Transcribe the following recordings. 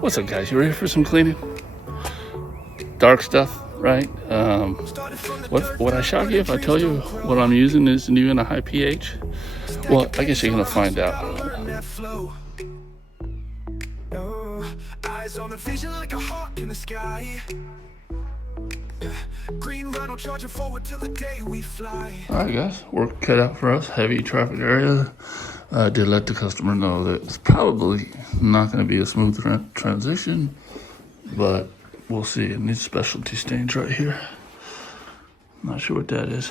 What's up, guys? You ready for some cleaning? Dark stuff, right? Would I shock you if I tell you what I'm using is new in a high pH? Well, I guess you're gonna find out. Eyes on the vision like a hawk in the sky. Green Rhino charging forward till the day we fly. Alright guys, work cut out for us. Heavy traffic area. I did let the customer know that it's probably not going to be a smooth transition, but we'll see. It needs specialty stains right here. Not sure what that is.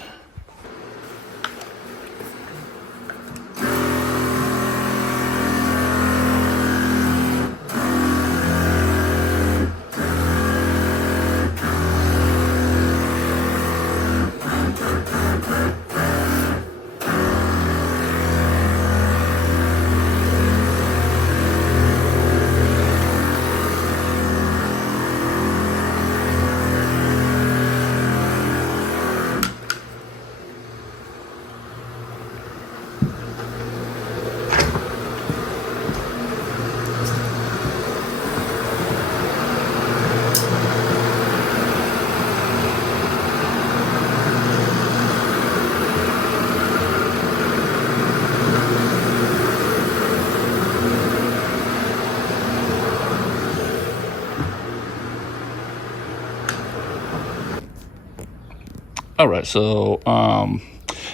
All right, so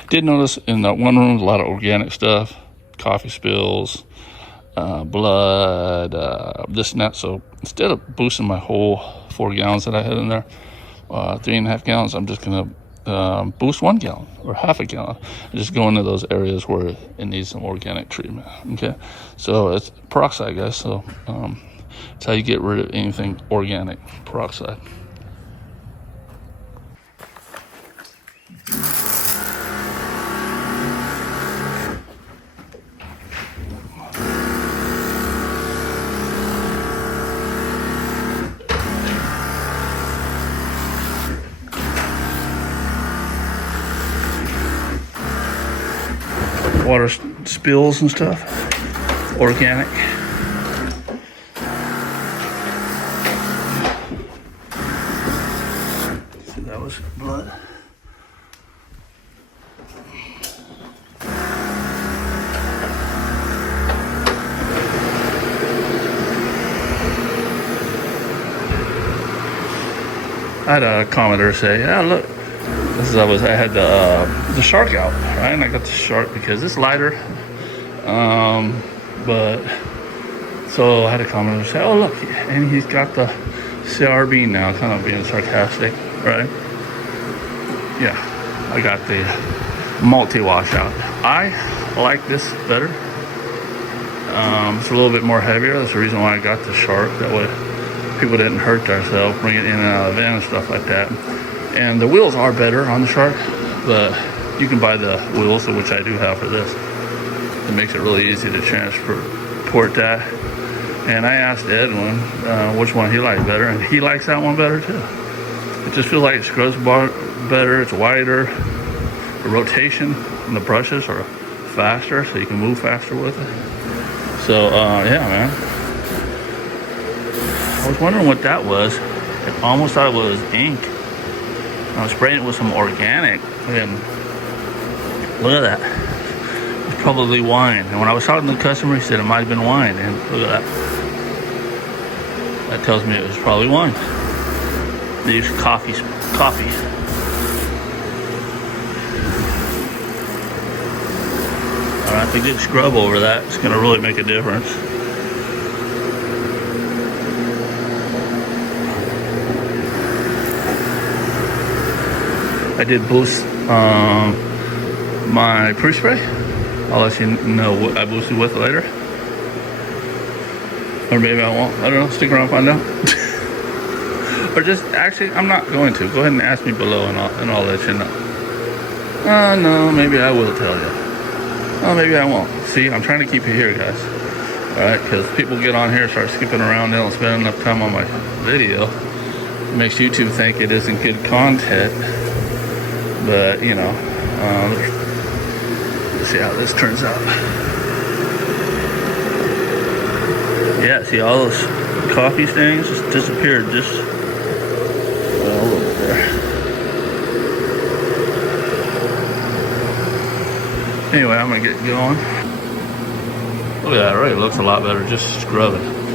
did notice in that one room a lot of organic stuff, coffee spills, blood, this and that. So instead of boosting my whole 4 gallons that I had in there, 3.5 gallons, I'm just gonna boost 1 gallon or half a gallon and just go into those areas where it needs some organic treatment. Okay, so it's peroxide, guys. So it's how you get rid of anything organic, peroxide. Water spills and stuff, organic. See, that was blood. I had a commenter say, "Yeah, look, I had the shark out, right? And I got the shark because it's lighter, but so I had a commenter say, oh look, and he's got the CRB now," kind of being sarcastic, right? Yeah, I got the multi-wash out. I like this better. It's a little bit more heavier. That's the reason why I got the shark. That way people didn't hurt themselves, bring it in and out of the van and stuff like that. And the wheels are better on the shark, but you can buy the wheels, which I do have for this. It makes it really easy to transport that. And I asked Edwin which one he liked better, and he likes that one better too. It just feels like it scrubs better, it's wider, the rotation and the brushes are faster, so you can move faster with it. So yeah, man. I was wondering what that was. I almost thought it was ink. I was spraying it with some organic, and look at that. It's probably wine. And when I was talking to the customer, he said it might have been wine. And look at that. That tells me it was probably wine. They use coffee. All right, if we did scrub over that, it's going to really make a difference. I did boost my pre-spray. I'll let you know what I boosted with later. Or maybe I won't. I don't know. Stick around and find out. Or just, actually, I'm not going to. Go ahead and ask me below and I'll let you know. No, maybe I will tell you. Oh, maybe I won't. See, I'm trying to keep it here, guys. Alright, because people get on here, start skipping around, they don't spend enough time on my video. It makes YouTube think it isn't good content. But, you know, let's see how this turns out. Yeah, see all those coffee stains just disappeared just a little bit there. Anyway, I'm gonna get going. Look at that, right? It looks a lot better just scrubbing.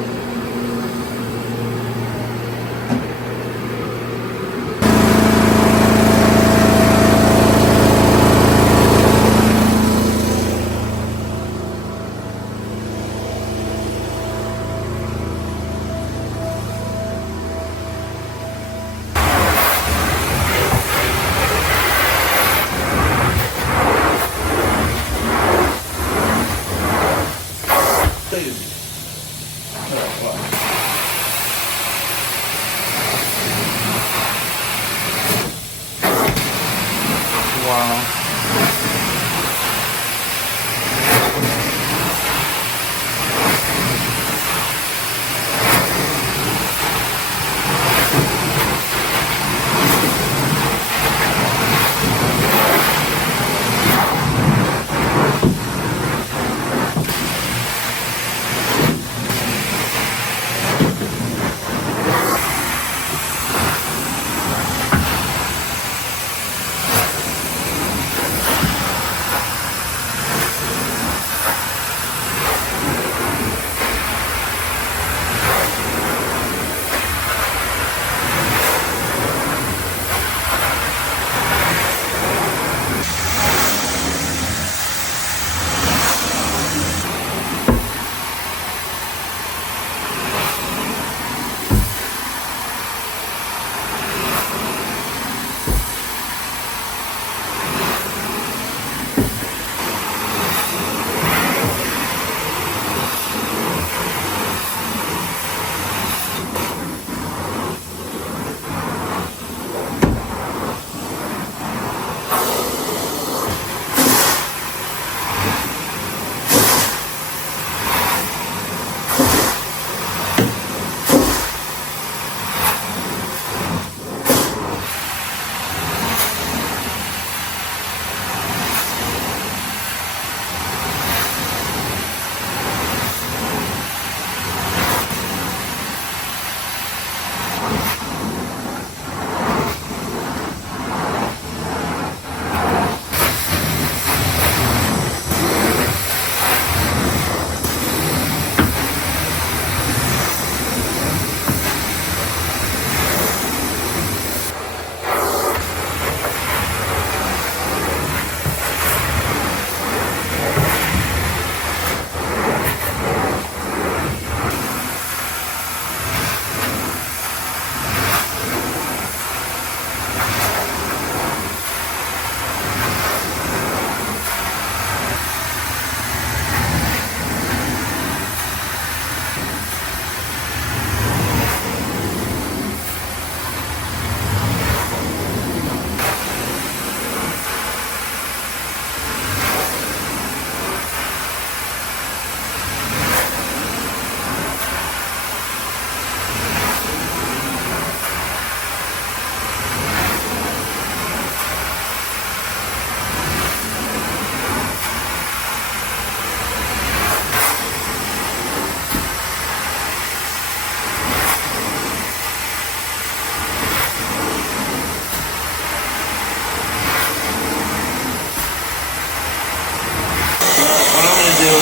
Wow.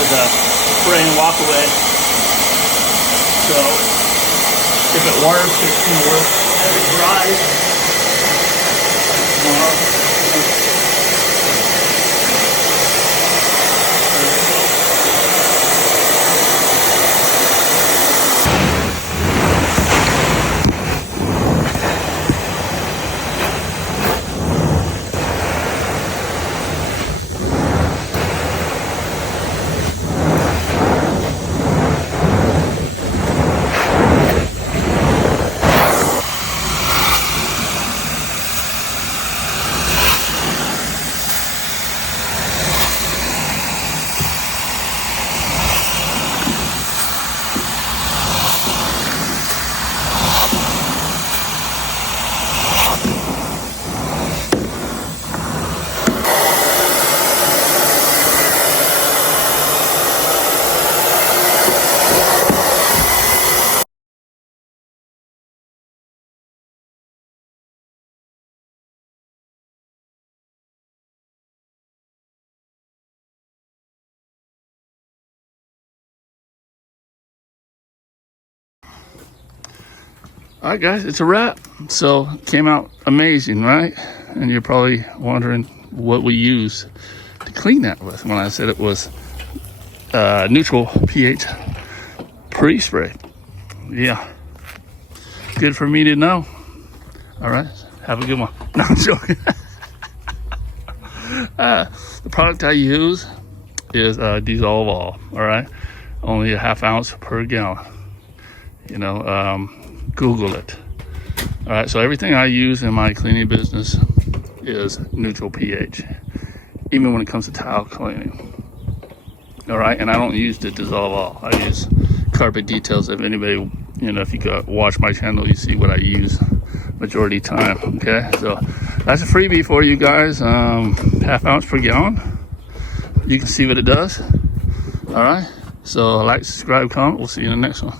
Spray and walk away. So if it warms, it's going to work. If it dries, All right, guys, it's a wrap. So came out amazing, right? And you're probably wondering what we use to clean that with when I said it was neutral pH pre-spray. Yeah, good for me to know. All right, have a good one. No, I'm joking. The product I use is Dissolve All. All right, only a ½ ounce per gallon. You know, Google it. All right, so everything I use in my cleaning business is neutral pH, even when it comes to tile cleaning. All right, and I don't use the Dissolve All. I use Carpet Details. If anybody, you know, if you go watch my channel, you see what I use majority time. Okay, so that's a freebie for you guys. ½ ounce per gallon. You can see what it does. All right, so like, subscribe, comment. We'll see you in the next one.